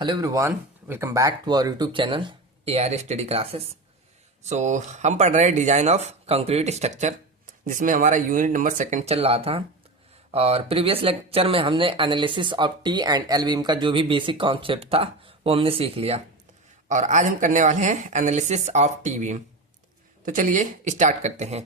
Hello everyone, welcome back to our YouTube channel A R study classes. So हम पढ़ रहे हैं design of concrete structure, जिसमें हमारा यूनिट नंबर सेकंड चल रहा था। और प्रीवियस लेक्चर में हमने analysis of T and L beam का जो भी बेसिक कॉन्सेप्ट था वो हमने सीख लिया। और आज हम करने वाले हैं एनालिसिस ऑफ टी बीम। तो चलिए स्टार्ट करते हैं।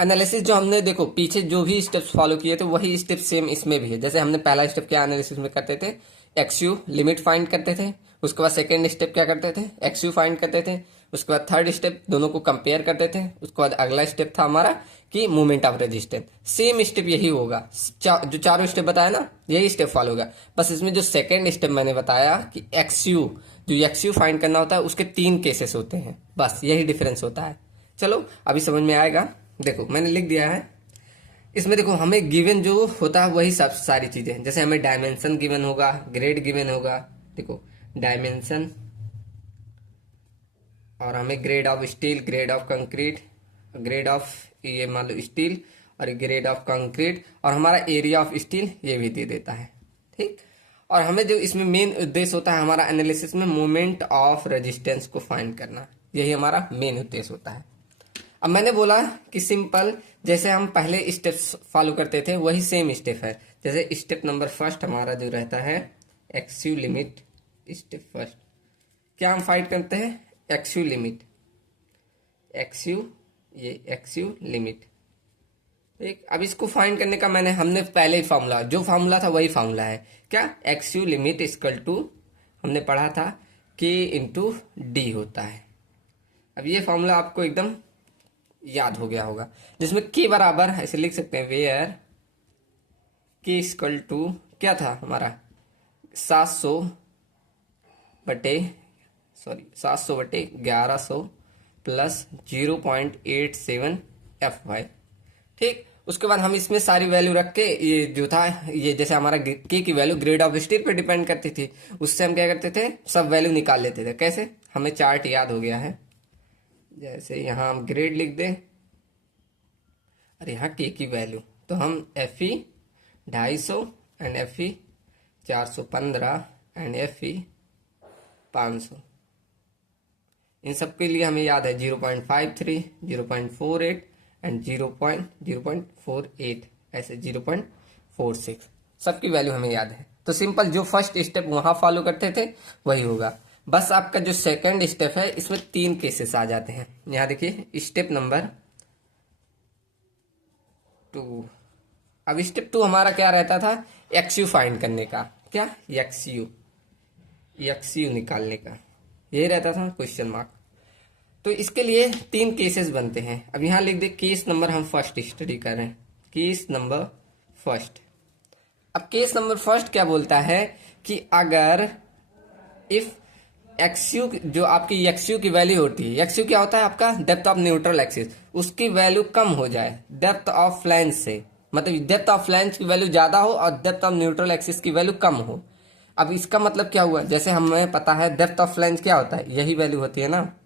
एनालिसिस जो हमने देखो पीछे जो भी स्टेप्स फॉलो किए थे वही स्टेप सेम इसमें भी है। जैसे हमने पहला स्टेप क्या एनालिसिस में करते थे, एक्सयू लिमिट फाइंड करते थे। उसके बाद सेकेंड स्टेप क्या करते थे, एक्सयू फाइंड करते थे। उसके बाद थर्ड स्टेप दोनों को कंपेयर करते थे। उसके बाद अगला स्टेप था हमारा कि movement of resistance. Same step यही होगा, जो चारों स्टेप बताया ना यही स्टेप फॉलो होगा। बस इसमें जो सेकेंड स्टेप मैंने बताया कि एक्सयू, जो एक्सयू फाइंड करना होता है उसके 3 केसेस होते हैं, बस यही डिफरेंस होता है। चलो अभी समझ में आएगा। देखो मैंने लिख दिया है इसमें। देखो हमें गिवन जो होता है वही सब सारी चीजें, जैसे हमें डायमेंशन गिवन होगा, ग्रेड गिवन होगा। देखो डायमेंशन, और हमें grade of steel, grade of concrete, grade of ये मान लो स्टील, और ग्रेड ऑफ कंक्रीट, और हमारा एरिया ऑफ स्टील ये भी दे देता है। ठीक। और हमें जो इसमें मेन उद्देश्य होता है हमारा एनालिसिस में, मोमेंट ऑफ रेजिस्टेंस को फाइंड करना, यही हमारा मेन उद्देश्य होता है। अब मैंने बोला कि सिंपल जैसे हम पहले स्टेप्स फॉलो करते थे वही सेम स्टेप है। जैसे स्टेप नंबर फर्स्ट हमारा जो रहता है एक्सयू लिमिट। स्टेप फर्स्ट क्या हम फाइंड करते हैं, एक्सयू लिमिट, एक्सयू, ये एक्सयू लिमिट। ठीक। अब इसको फाइंड करने का हमने पहले ही फॉर्मूला, जो फॉर्मूला था वही फॉर्मूला है। क्या, एक्सयू लिमिट इक्वल टू, हमने पढ़ा था के इंटू डी होता है। अब ये फॉर्मूला आपको एकदम याद हो गया होगा, जिसमें के बराबर ऐसे लिख सकते हैं, वेयर के इक्वल टू क्या था हमारा 700 बटे 1100 प्लस 0.87 एफ वाई। ठीक। उसके बाद हम इसमें सारी वैल्यू रख के, ये जो था ये जैसे हमारा के की वैल्यू ग्रेड ऑफ स्टील पे डिपेंड करती थी, उससे हम क्या करते थे, सब वैल्यू निकाल लेते थे। कैसे, हमें चार्ट याद हो गया है। जैसे यहाँ हम ग्रेड लिख दें और यहाँ के की वैल्यू, तो हम F E 250 and F E 415 and F E 500, इन सब के लिए हमें याद है 0.53, 0.48 एंड 0.48, ऐसे 0.46, सबकी वैल्यू हमें याद है। तो सिंपल जो फर्स्ट स्टेप वहां फॉलो करते थे वही होगा। बस आपका जो सेकंड स्टेप है इसमें 3 केसेस आ जाते हैं। यहाँ देखिए स्टेप नंबर 2। अब स्टेप 2 हमारा क्या रहता था, एक्सयू फाइंड करने का। क्या, एक्सयू, एक्सयू निकालने का, यही रहता था क्वेश्चन मार्क। तो इसके लिए 3 केसेस बनते हैं। अब यहां लिख दे केस नंबर, हम फर्स्ट स्टडी कर रहे हैं, केस नंबर फर्स्ट। अब केस नंबर फर्स्ट क्या बोलता है कि अगर इफ एक्सयू, जो आपकी एक्सयू की वैल्यू होती है, एक्सयू क्या होता है आपका, डेप्थ ऑफ न्यूट्रल एक्सिस, उसकी वैल्यू कम हो जाए डेप्थ ऑफ फ्लैंज से, मतलब डेप्थ ऑफ फ्लैंज की वैल्यू ज्यादा हो और डेप्थ ऑफ न्यूट्रल एक्सिस की वैल्यू कम हो। अब इसका मतलब क्या हुआ, जैसे हमें पता है डेप्थ ऑफ फ्लैंज क्या होता है, यही वैल्यू होती है ना,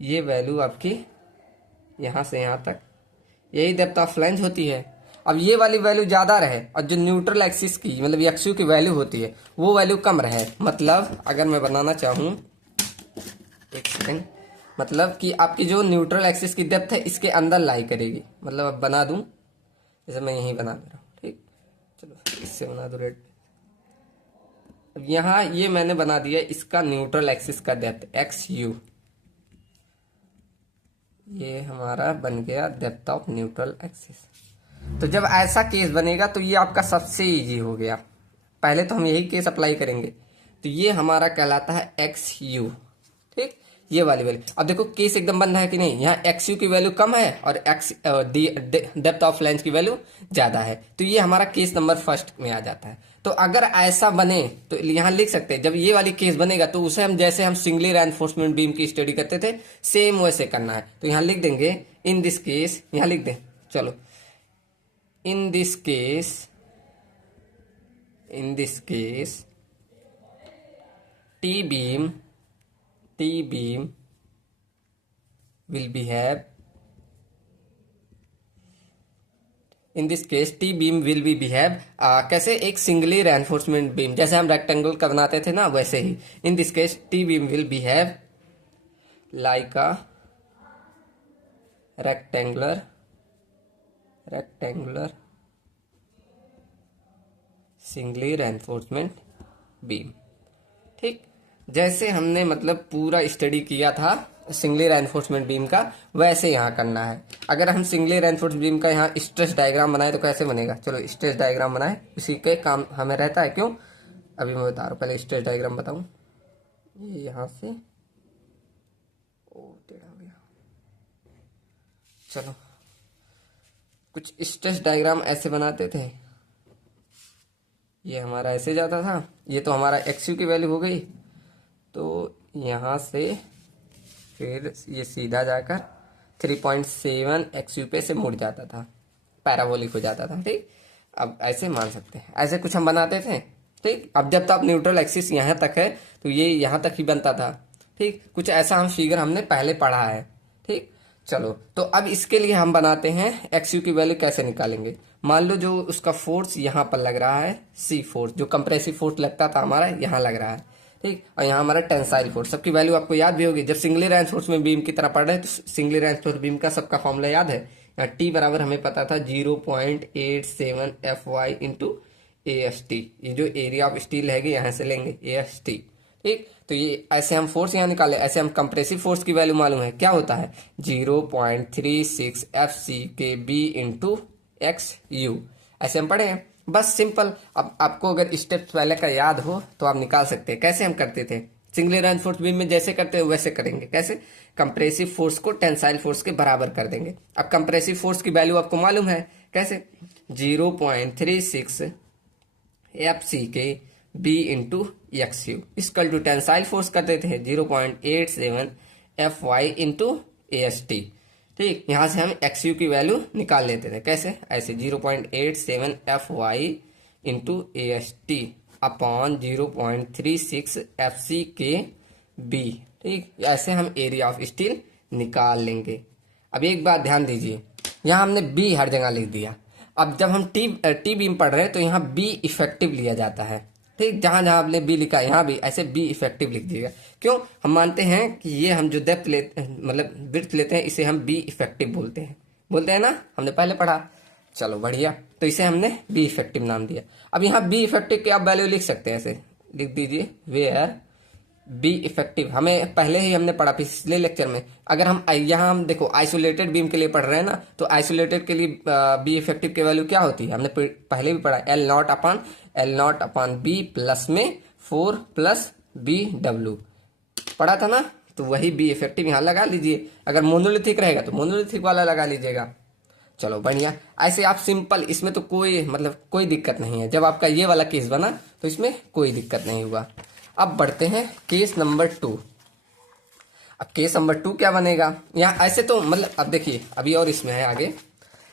ये वैल्यू आपकी यहां से यहां तक, यही डेप्थ ऑफ फ्लैंज होती है। अब ये वाली वैल्यू ज्यादा रहे और जो न्यूट्रल एक्सिस की मतलब एक्सयू की वैल्यू होती है वो वैल्यू कम रहे, मतलब अगर मैं बनाना चाहूं, एक सेकेंड, मतलब कि आपकी जो न्यूट्रल एक्सिस की डेप्थ है इसके अंदर लाई करेगी। मतलब अब बना दूं, जैसे मैं यहीं बना दे रहा हूं। ठीक, चलो इससे बना दो रेड। अब यहाँ ये मैंने बना दिया इसका न्यूट्रल एक्सिस का डेप्थ एक्स यू, ये हमारा बन गया डेप्थ ऑफ न्यूट्रल एक्सिस। तो जब ऐसा केस बनेगा तो ये आपका सबसे इजी हो गया। पहले तो हम यही केस अप्लाई करेंगे, तो ये हमारा कहलाता है एक्स यू। ठीक, ये वाली वैल्यू। अब देखो केस एकदम बन रहा है कि नहीं, यहाँ एक्स यू की वैल्यू कम है और एक्स डेप्थ ऑफ लेंस की वैल्यू ज्यादा है, तो ये हमारा केस नंबर फर्स्ट में आ जाता है। तो अगर ऐसा बने तो यहाँ लिख सकते हैं, जब ये वाली केस बनेगा तो उसे हम जैसे हम सिंगली रेनफोर्समेंट बीम की स्टडी करते थे सेम वैसे करना है। तो यहाँ लिख देंगे इन दिस केस, यहाँ लिख दें, चलो in this case T beam will behave in this case T beam will be behave कैसे, एक सिंगली रेनफोर्समेंट बीम, जैसे हम रेक्टेंगल का बनाते थे ना वैसे ही। In this case T beam will behave like a rectangular singly reinforcement beam. ठीक, जैसे हमने मतलब पूरा स्टडी किया था सिंगली रेनफोर्समेंट बीम का, वैसे यहाँ करना है। अगर हम सिंगली रेनफोर्स बीम का यहाँ स्ट्रेस डायग्राम बनाए तो कैसे बनेगा, चलो स्ट्रेस डायग्राम बनाए, इसी के काम हमें रहता है। क्यों, अभी मैं बता रहा हूँ, पहले स्ट्रेस डायग्राम बताऊँ। ये यहाँ से टेढ़ा हो गया। चलो कुछ स्ट्रेस डायग्राम ऐसे बनाते थे, ये हमारा ऐसे जाता था, ये तो हमारा एक्स की वैल्यू हो गई, तो यहाँ से फिर ये सीधा जाकर 3.7 एक्स पे से मुड़ जाता था, पैराबोलिक हो जाता था। ठीक, अब ऐसे मान सकते हैं, ऐसे कुछ हम बनाते थे। ठीक, अब जब तक न्यूट्रल एक्सिस यहाँ तक है तो ये यहाँ तक ही बनता था। ठीक, कुछ ऐसा हम फिगर हमने पहले पढ़ा है। ठीक, चलो तो अब इसके लिए हम बनाते हैं एक्स की वैल्यू कैसे निकालेंगे। मान लो जो उसका फोर्स यहाँ पर लग रहा है, सी फोर्स, जो कंप्रेसिव फोर्स लगता था हमारा यहाँ लग रहा है। ठीक, और यहाँ हमारा टेंसाइल फोर्स, सबकी वैल्यू आपको याद भी होगी। जब सिंगली रेनफोर्स में बीम की तरह पढ़ रहे हैं तो सिंगली रेनफोर्स बीम का सबका फॉर्मूला याद है। यहाँ टी बराबर हमें पता था 0.87 FY इंटू AST, ये जो एरिया ऑफ स्टील है यहाँ से लेंगे AST। ठीक, तो ये ऐसे हम फोर्स यहाँ निकाले, ऐसे हम कंप्रेसिव फोर्स की वैल्यू मालूम है, क्या होता है 0.36 FCKB इंटू XU, ऐसे हम पढ़े हैं। बस सिंपल। अब आपको अगर स्टेप्स पहले का याद हो तो आप निकाल सकते हैं। कैसे हम करते थे सिंगली रेनफोर्स बीम में, जैसे करते हैं वैसे करेंगे। कैसे, कंप्रेसिव फोर्स को टेंसाइल फोर्स के बराबर कर देंगे। अब कंप्रेसिव फोर्स की वैल्यू आपको मालूम है, कैसे 0.36 FCKB into XU equal to tensile force करते थे 0.87 FY इंटू AST। ठीक, यहां से हम XU की वैल्यू निकाल लेते थे। कैसे, ऐसे 0.87 FY into AST upon 0.36 FCKB। ठीक, ऐसे हम एरिया ऑफ स्टील निकाल लेंगे। अब एक बात ध्यान दीजिए, यहाँ हमने B हर जगह लिख दिया। अब जब हम टी बीम पढ़ रहे हैं तो यहाँ B इफेक्टिव लिया जाता है। ठीक, जहां जहां आपने B लिखा है यहाँ भी ऐसे B इफेक्टिव लिख दीजिएगा। क्यों, हम मानते हैं कि ये हम जो डेप्थ लेते हैं, मतलब विड्थ लेते हैं, इसे हम B इफेक्टिव बोलते हैं ना, हमने पहले पढ़ा। चलो बढ़िया, तो इसे हमने B इफेक्टिव नाम दिया। अब यहाँ B इफेक्टिव की आप वैल्यू लिख सकते हैं, ऐसे लिख दीजिए वेयर बी इफेक्टिव, हमें पहले ही हमने पढ़ा पिछले लेक्चर में। अगर हम यहाँ हम देखो आइसोलेटेड बीम के लिए पढ़ रहे हैं ना, तो आइसोलेटेड के लिए बी इफेक्टिव की वैल्यू क्या होती है, हमने पहले भी पढ़ा, L0 अपॉन बी प्लस में 4 प्लस BW पढ़ा था ना, तो वही बी इफेक्टिव यहाँ लगा लीजिए। अगर मोनोलिथिक रहेगा तो मोनोलिथिक वाला लगा लीजिएगा। चलो बढ़िया, ऐसे आप सिंपल, इसमें तो कोई दिक्कत नहीं है। जब आपका ये वाला केस बना तो इसमें कोई दिक्कत नहीं हुआ। अब बढ़ते हैं केस नंबर 2। अब केस नंबर 2 क्या बनेगा, यहाँ ऐसे तो अब देखिए अभी और इसमें है आगे।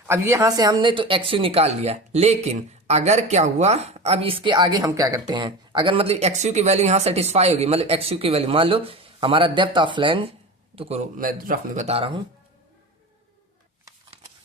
अब यहाँ से हमने तो XU निकाल लिया, लेकिन अगर क्या हुआ, अब इसके आगे हम क्या करते हैं, अगर XU की वैल्यू यहाँ सेटिस्फाई होगी, XU की वैल्यू मान लो हमारा डेप्थ ऑफ फ्लैंज, तो करो मैं रफ में बता रहा हूँ।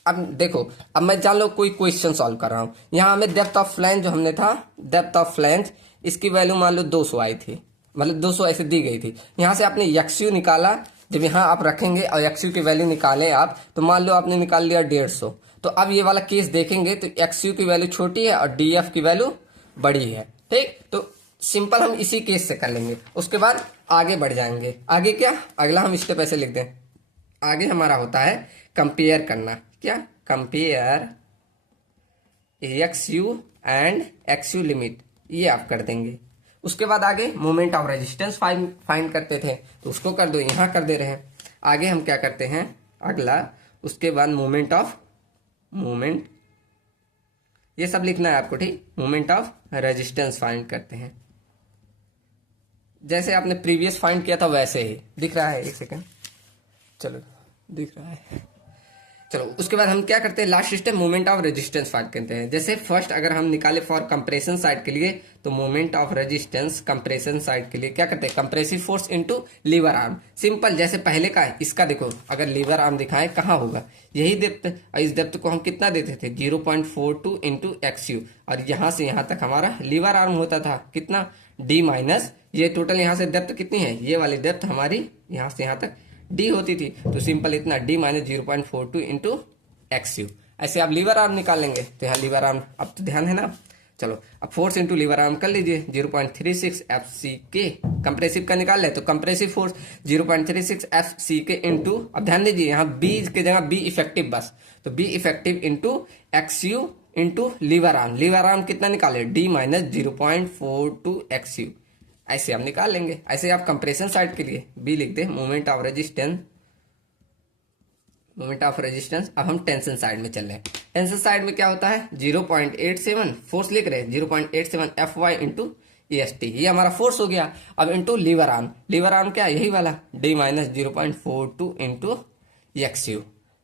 अब देखो, अब मैं जान लो कोई क्वेश्चन सॉल्व कर रहा हूँ। यहाँ हमें डेप्थ ऑफ फ्लैंज जो हमने था, डेप्थ ऑफ फ्लैंज इसकी वैल्यू मान लो 200 आई थी, 200 ऐसे दी गई थी। यहाँ से आपने XU निकाला, जब यहाँ आप रखेंगे और XU की वैल्यू निकाले आप, तो मान लो आपने निकाल लिया 150। तो अब ये वाला केस देखेंगे तो XU की वैल्यू छोटी है और DF की वैल्यू बड़ी है। ठीक, तो सिंपल हम इसी केस से कर लेंगे, उसके बाद आगे बढ़ जाएंगे। आगे क्या, अगला हम स्टेप ऐसे लिख दें। आगे हमारा होता है कंपेयर करना। क्या, compare XU and XU limit, ये आप कर देंगे। उसके बाद आगे मोमेंट ऑफ रेजिस्टेंस फाइंड करते थे, तो उसको कर दो, यहाँ कर दे रहे हैं। आगे हम क्या करते हैं अगला, उसके बाद मोमेंट ये सब लिखना है आपको। ठीक, मोमेंट ऑफ रेजिस्टेंस फाइंड करते हैं, जैसे आपने प्रीवियस फाइंड किया था वैसे ही। दिख रहा है, एक सेकंड, चलो दिख रहा है। चलो उसके बाद हम क्या करते हैं, last step moment of resistance find करते हैं। जैसे फर्स्ट अगर हम निकाले फॉर कंप्रेशन साइड के लिए, तो moment of resistance compression side के लिए क्या करते हैं, compressive force into lever arm. Simple, जैसे पहले का है इसका देखो, अगर लीवर आर्म दिखाएं कहाँ होगा, यही डेप्थ, और इस डेप्थ को हम कितना देते थे 0.42 इंटू एक्सयू, और यहाँ से यहाँ तक हमारा लीवर आर्म होता था कितना डी माइनस, ये टोटल यहाँ से डेप्थ कितनी है, ये वाली डेप्थ हमारी यहाँ से यहाँ तक डी होती थी, तो सिंपल इतना डी माइनस 0.42 इंटू एक्सयू। ऐसे आप लीवर आर्म निकाल लेंगे। तो यहाँ लीवर आर्म अब तो ध्यान है ना। चलो अब फोर्स इंटू लीवर आर्म कर लीजिए, 0.36 एफ सी के, कंप्रेसिव का निकाल ले तो कंप्रेसिव फोर्स 0.36 एफ सी के इंटू, अब ध्यान दीजिए यहाँ बी की जगह बी इफेक्टिव बस, तो B effective into XU into lever arm. Lever arm कितना निकाले, डी माइनस 0.42 एक्सयू, ऐसे हम निकाल लेंगे। ऐसे आप कंप्रेशन साइड के लिए बी लिख दे, moment of resistance, moment of resistance. अब हम टेंशन साइड में चल रहे हैं। टेंशन साइड में क्या होता है, 0.87 फोर्स लिख रहे हैं, 0.87 F Y into E S T, ये हमारा फोर्स हो गया। अब into lever arm, lever arm क्या यही वाला डी माइनस 0.42 इंटू एक्सयू।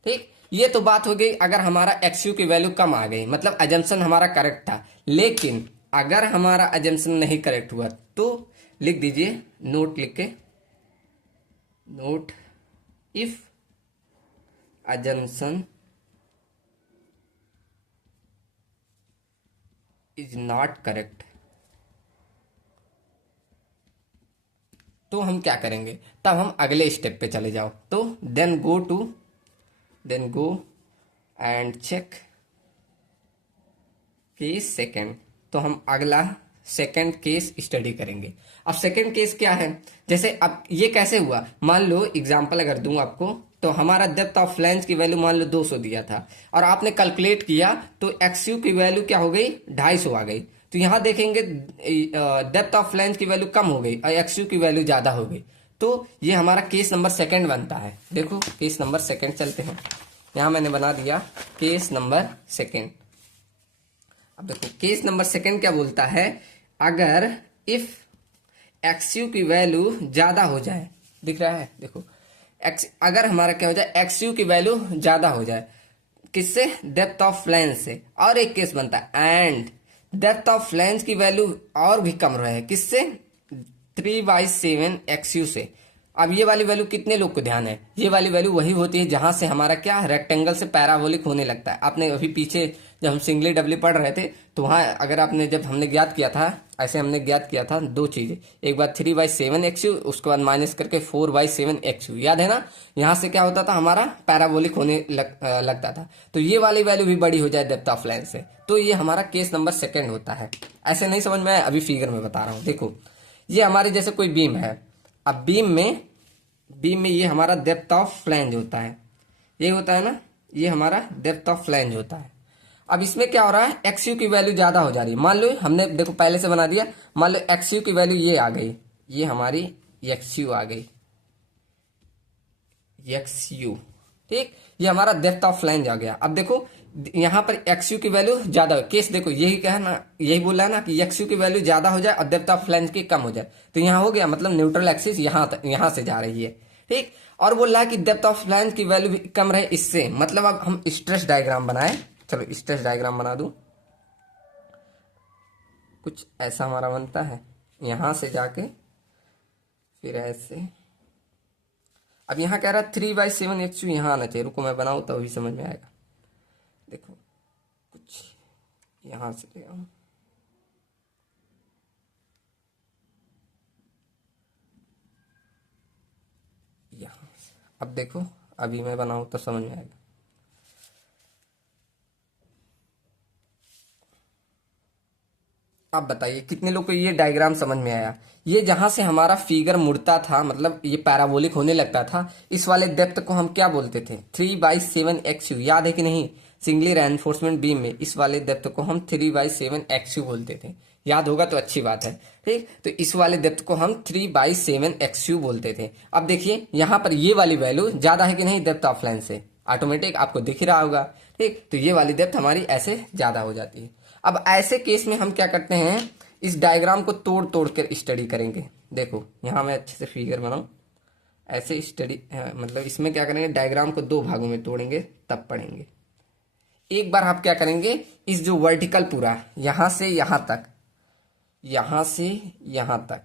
ठीक, ये तो बात हो गई अगर हमारा एक्सयू की वैल्यू कम आ गई, मतलब एजम्पशन हमारा करेक्ट था। लेकिन अगर हमारा एजम्पशन नहीं करेक्ट हुआ तो लिख दीजिए, नोट लिख के, note if assumption is not correct, तो हम क्या करेंगे, तब हम अगले स्टेप पे चले जाओ। तो then go and check case second, तो हम अगला सेकेंड केस स्टडी करेंगे। अब सेकेंड केस क्या है, जैसे अब ये कैसे हुआ, मान लो एग्जांपल अगर दूं आपको, तो हमारा डेप्थ ऑफ फ्लैंज की वैल्यू मान लो 200 दिया था, और आपने कैलकुलेट किया तो एक्सयू की वैल्यू क्या हो गई 250 आ गई। तो यहां देखेंगे डेप्थ ऑफ फ्लैंज की वैल्यू कम हो गई और एक्सयू की वैल्यू ज्यादा हो गई, तो ये हमारा केस नंबर सेकेंड बनता है। देखो केस नंबर सेकेंड चलते हैं, यहां मैंने बना दिया केस नंबर सेकेंड। अब देखो केस नंबर सेकेंड क्या बोलता है, अगर इफ एक्सयू की वैल्यू ज्यादा हो जाए, दिख रहा है देखो, अगर हमारा क्या हो जाए, एक्सयू की वैल्यू ज्यादा हो जाए, किससे, डेप्थ ऑफ फ्लैंज से। और एक केस बनता है एंड डेप्थ ऑफ फ्लैंज की वैल्यू और भी कम रहे, किससे, 3/7 एक्सयू से। अब ये वाली वैल्यू कितने लोग को ध्यान है, ये वाली वैल्यू वही होती है जहां से हमारा क्या रेक्टेंगल से पैराबोलिक होने लगता है। आपने अभी पीछे जब हम सिंगली डबली पढ़ रहे थे, तो वहां अगर आपने जब हमने ज्ञात किया था, ऐसे हमने ज्ञात किया था दो चीजें, एक बार 3/7 एक्सयू, उसके बाद माइनस करके 4/7 एक्सयू, याद है ना। यहां से क्या होता था, हमारा पैराबोलिक होने लगता था। तो ये वाली वैल्यू भी बड़ी हो जाए डेप्थ ऑफ लाइन से, तो ये हमारा केस नंबर सेकेंड होता है। ऐसे नहीं समझ में आया, अभी फिगर में बता रहा हूं। देखो ये हमारे जैसे कोई बीम है, अब बीम में ये हमारा डेप्थ ऑफ फ्लैंज होता है, ये होता है ना, ये हमारा डेप्थ ऑफ फ्लैंज होता है। अब इसमें क्या हो रहा है, एक्सयू की वैल्यू ज्यादा हो जा रही है। मान लो हमने देखो पहले से बना दिया, मान लो एक्सयू की वैल्यू ये आ गई, ये हमारी एक्सयू आ गई, एक्सयू, ठीक, ये हमारा डेप्थ ऑफ फ्लैंज आ गया। अब देखो यहां पर एक्सयू की वैल्यू ज्यादा हो, केस देखो यही क्या है ना, यही बोला है ना कि एक्सयू की वैल्यू ज्यादा हो जाए और डेप्थ ऑफ फ्लैंज की कम हो जाए, तो यहां हो गया, मतलब न्यूट्रल एक्सिस यहां से जा रही है, ठीक। और बोल रहा है कि डेप्थ ऑफ फ्लैंज की वैल्यू भी कम रहे इससे, मतलब अब हम स्ट्रेस डायग्राम बनाए। चलो स्ट्रेस डायग्राम बना दूं, कुछ ऐसा हमारा बनता है, यहां से जाके फिर ऐसे। अब यहां कह रहा है 3/7 एक्सयू यहां आना चाहिए, रुको मैं बनाऊं तो अभी समझ में आएगा। देखो कुछ यहां से ले आऊं, यहां से। अब देखो अभी मैं बनाऊं तो समझ में आएगा। आप बताइए कितने लोग को ये डायग्राम समझ में आया। ये जहां से हमारा फिगर मुड़ता था, मतलब ये पैराबोलिक होने लगता था, इस वाले डेप्थ को हम क्या बोलते थे, 3/7 एक्सयू, याद है कि नहीं, सिंगली रेनफोर्समेंट बीम में इस वाले डेप्थ को हम 3/7 एक्सयू बोलते थे, याद होगा तो अच्छी बात है, ठीक। तो इस वाले डेप्थ को हम 3/7 एक्सयू बोलते थे। अब देखिए यहां पर ये वाली वैल्यू ज्यादा है कि नहीं डेप्थ ऑफ लाइन से, ऑटोमेटिक आपको दिख ही रहा होगा, ठीक। तो ये वाली डेप्थ हमारी ऐसे ज्यादा हो जाती है। अब ऐसे केस में हम क्या करते हैं, इस डायग्राम को तोड़ तोड़ कर स्टडी करेंगे। देखो यहां मैं अच्छे से फिगर बनाऊं, ऐसे स्टडी मतलब इसमें क्या करेंगे, डायग्राम को दो भागों में तोड़ेंगे तब पढ़ेंगे। एक बार आप क्या करेंगे, इस जो वर्टिकल पूरा यहां से यहां तक, यहां से यहां तक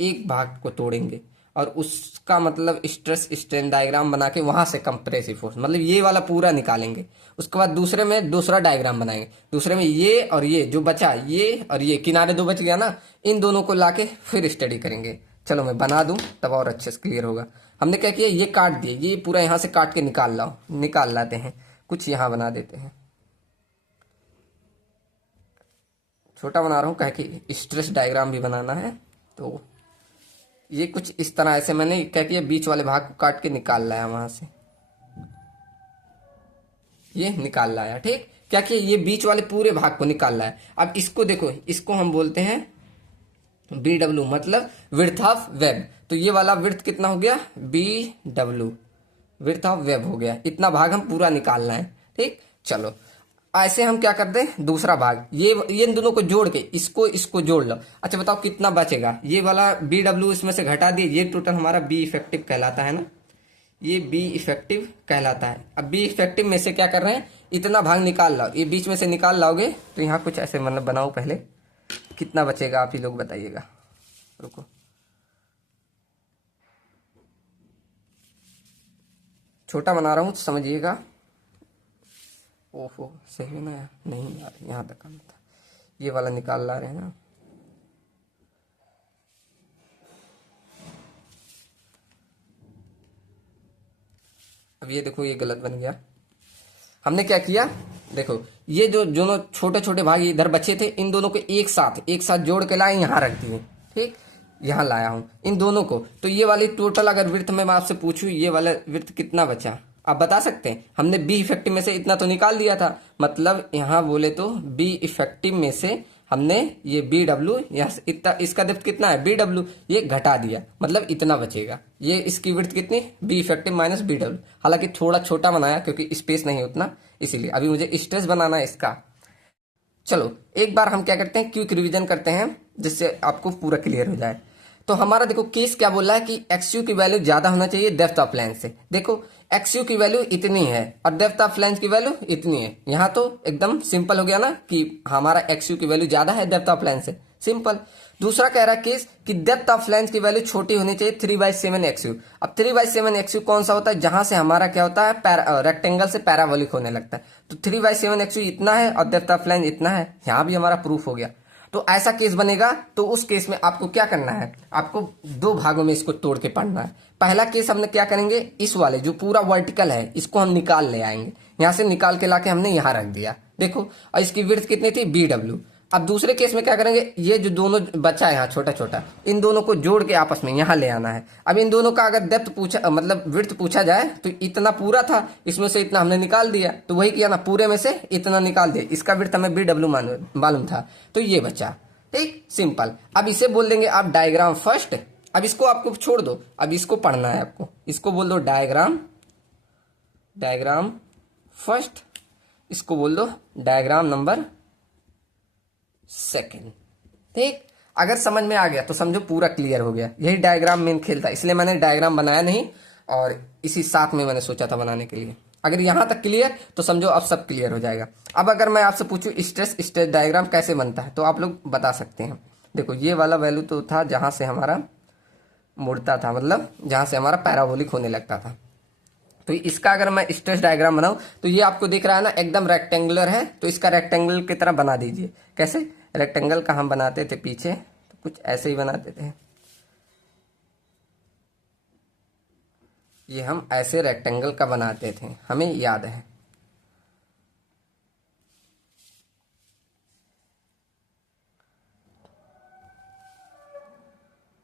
एक भाग को तोड़ेंगे और उसका मतलब स्ट्रेस स्ट्रेन डायग्राम बना के वहां से कंप्रेसिव फोर्स मतलब ये वाला पूरा निकालेंगे। उसके बाद दूसरे में दूसरा डायग्राम बनाएंगे, दूसरे में ये और ये जो बचा, ये और ये किनारे दो बच गया ना, इन दोनों को लाके फिर स्टडी करेंगे। चलो मैं बना दूं तब और अच्छे से क्लियर होगा। हमने क्या किया, ये काट दिए, ये पूरा यहां से काट के निकाल लाते हैं, कुछ यहां बना देते हैं। छोटा बना रहा हूं क्या कि स्ट्रेस डायग्राम भी बनाना है। तो ये कुछ इस तरह ऐसे मैंने क्या किया, बीच वाले भाग को काट के निकाल लाया वहां से, ये निकाल लाया। ठीक, क्या किया, ये बीच वाले पूरे भाग को निकाल लाया। अब इसको देखो, इसको हम बोलते हैं BW मतलब विड्थ ऑफ वेब। तो ये वाला विड्थ कितना हो गया, BW विड्थ ऑफ वेब हो गया। इतना भाग हम पूरा निकालना है। ठीक, चलो ऐसे हम क्या करते हैं, दूसरा भाग ये इन दोनों को जोड़ के इसको जोड़ लो। अच्छा बताओ कितना बचेगा, ये वाला BW इसमें से घटा दिए, ये टोटल हमारा बी इफेक्टिव कहलाता है ना, ये बी इफेक्टिव कहलाता है। अब बी इफेक्टिव में से क्या कर रहे हैं, इतना भाग निकाल लाओ, ये बीच में से निकाल लाओगे तो यहाँ कुछ ऐसे मतलब बनाओ पहले, कितना बचेगा आप ही लोग बताइएगा। रुको, छोटा बना रहा हूं तो समझिएगा। ओहो सही है ना यार, नहीं यार यहाँ तक आना था, ये वाला निकाल ला रहे हैं ना। अब ये देखो, ये गलत बन गया। हमने क्या किया, देखो ये जो दोनों छोटे छोटे भाग इधर बचे थे, इन दोनों को एक साथ जोड़ के लाए, यहाँ रख दिए। ठीक, यहाँ लाया हूं इन दोनों को। तो ये वाली टोटल अगर विड्थ में मैं आपसे पूछूं, ये वाला विड्थ कितना बचा, आप बता सकते हैं। हमने बी इफेक्टिव में से इतना तो निकाल दिया था, मतलब यहाँ बोले तो बी इफेक्टिव में से हमने ये BW यहाँ से इतना, इसका डेप्थ कितना है BW, ये घटा दिया, मतलब इतना बचेगा। ये इसकी विड्थ कितनी, बी इफेक्टिव माइनस BW। हालांकि थोड़ा छोटा बनाया क्योंकि स्पेस नहीं उतना, इसीलिए अभी मुझे स्ट्रेस बनाना है इसका। चलो एक बार हम क्या करते हैं, क्विक रिवीजन करते हैं जिससे आपको पूरा क्लियर हो जाए। तो हमारा देखो केस क्या बोल रहा है कि XU की वैल्यू ज्यादा होना चाहिए डेप्थ ऑफ फ्लैंज से। देखो XU की वैल्यू इतनी है और डेप्थ ऑफ फ्लैंज की वैल्यू इतनी है। यहां तो एकदम सिंपल हो गया ना कि हमारा XU की वैल्यू ज्यादा है डेप्थ ऑफ फ्लैंज से, सिंपल। दूसरा कह रहा है केस कि डेप्थ ऑफ फ्लैंज की वैल्यू छोटी होनी चाहिए 3/7 XU। अब 3/7 XU कौन सा होता है, जहां से हमारा क्या होता है, रेक्टेंगल से पैराबोलिक होने लगता है। तो 3/7 XU इतना है और डेप्थ ऑफ फ्लैंज इतना है, यहां भी हमारा प्रूफ हो गया। तो ऐसा केस बनेगा, तो उस केस में आपको क्या करना है, आपको दो भागों में इसको तोड़ के पढ़ना है। पहला केस हमने क्या करेंगे, इस वाले जो पूरा वर्टिकल है इसको हम निकाल ले आएंगे, यहां से निकाल के लाके हमने यहां रख दिया। देखो और इसकी विड्थ कितनी थी BW। अब दूसरे केस में क्या करेंगे, ये जो दोनों बचा है यहाँ छोटा छोटा, इन दोनों को जोड़ के आपस में यहाँ ले आना है। अब इन दोनों का अगर डेप्थ पूछा, मतलब विड्थ पूछा जाए तो इतना पूरा था, इसमें से इतना हमने निकाल दिया, तो वही किया ना, पूरे में से इतना निकाल दिया, इसका विड्थ हमें BW मालूम था, तो ये बचा। ठीक, सिंपल। अब इसे बोल देंगे आप डायग्राम फर्स्ट। अब इसको आपको छोड़ दो, अब इसको पढ़ना है आपको, इसको बोल दो डायग्राम फर्स्ट, इसको बोल दो डायग्राम नंबर सेकंड। ठीक, अगर समझ में आ गया तो समझो पूरा क्लियर हो गया। यही डायग्राम मेन खेल था, इसलिए मैंने डायग्राम बनाया नहीं और इसी साथ में मैंने सोचा था बनाने के लिए। अगर यहां तक क्लियर तो समझो अब सब क्लियर हो जाएगा। अब अगर मैं आपसे पूछूं स्ट्रेस डायग्राम कैसे बनता है, तो आप लोग बता सकते हैं। देखो ये वाला वैल्यू तो था जहां से हमारा मुड़ता था, मतलब जहां से हमारा पैराबोलिक होने लगता था। तो इसका अगर मैं स्ट्रेस डायग्राम बनाऊं तो ये आपको दिख रहा है ना, एकदम रेक्टेंगुलर है, तो इसका रेक्टेंगल की तरह बना दीजिए। कैसे, रेक्टेंगल का हम बनाते थे पीछे, तो कुछ ऐसे ही बनाते थे। ये हम ऐसे रेक्टेंगल का बनाते थे, हमें याद है।